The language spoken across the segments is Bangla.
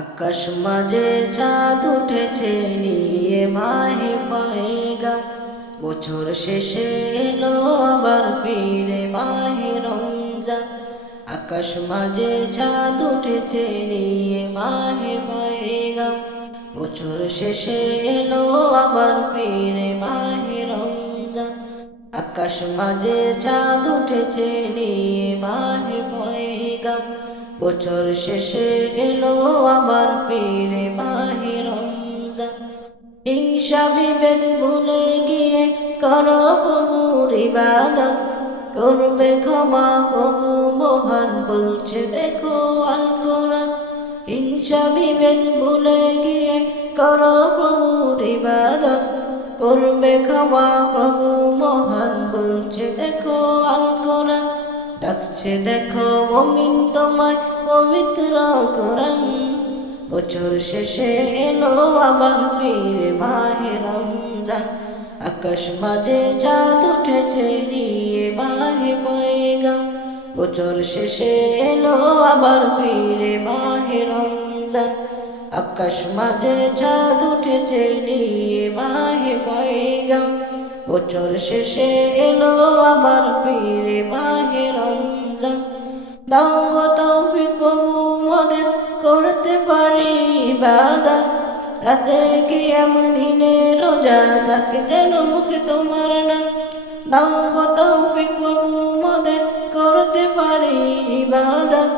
আকাশ মাঝে চাঁদ উঠেছে, নিয়ে মাহে পায়েগা বছর শেষে এলো আবার ফিরে মাহে রমজান। আকাশ মাঝে চাঁদ উঠেছে, নিয়ে মাহে পায়েগা বছর শেষে এলো আবার ফিরে মাহে রমজান। আকাশ মাঝে চাঁদ উঠেছে, নিয়ে মাহে পয়গাম বছর শেষে এলো আবার ফিরে মাহে রমজান। হিংসা বিভেদ ভুলে গিয়ে করো প্রভুর ইবাদত। করবে ক্ষমা প্রভু মহান বলছে, দেখো আল কোরআন হিংসা বিভেদ ভুলে গিয়ে করো প্রভুর ইবাদত। করবে ক্ষমা প্রভু মহান বলছে, দেখো আল কোরআন ডাকছে, দেখো মমিন তোমায় পবিত্র কোরআন। বছর শেষে এলো আবার ফিরে মাহে রমজান। আকাশ মাঝে চাঁদ উঠেছে, নিয়ে মাহে পয়গাম। বছর শেষে এলো আবার ফিরে মাহে রমজান। আকাশ মাঝে চাঁদ উঠেছে, নিয়ে মাহে পয়গাম। বছর শেষে এলো আবার ফিরে মাহে রমজান। দাও মদের করতে পারি ইবাদত। রাতে কি দিনে রোজা থাকে যেন মুখে তোমার নাম দাও তৌফিক প্রভু মদের করতে পারি ইবাদত।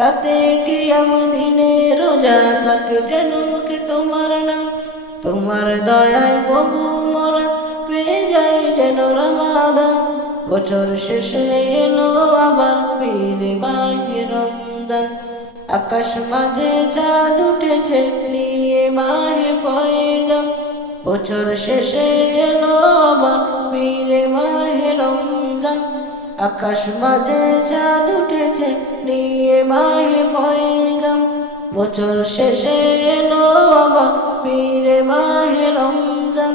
রাতে কি এমন দিনে রোজা থাকে যেন মুখে তোমার নাম তোমার দয়ায় প্রভু মরা, পেয়ে যাই যেন রমাদান। বছর শেষে এলো আবার ফিরে মাহে রমজান। আকাশ মাঝে চাঁদ উঠেছে, নিয়ে মাহে পয়গাম। বছর শেষে এলো আবার ফিরে মাহে রমজান। আকাশ মাঝে চাঁদ উঠেছে, নিয়ে মাহে পয়গাম। বছর শেষে এলো আবার ফিরে মাহে রমজান।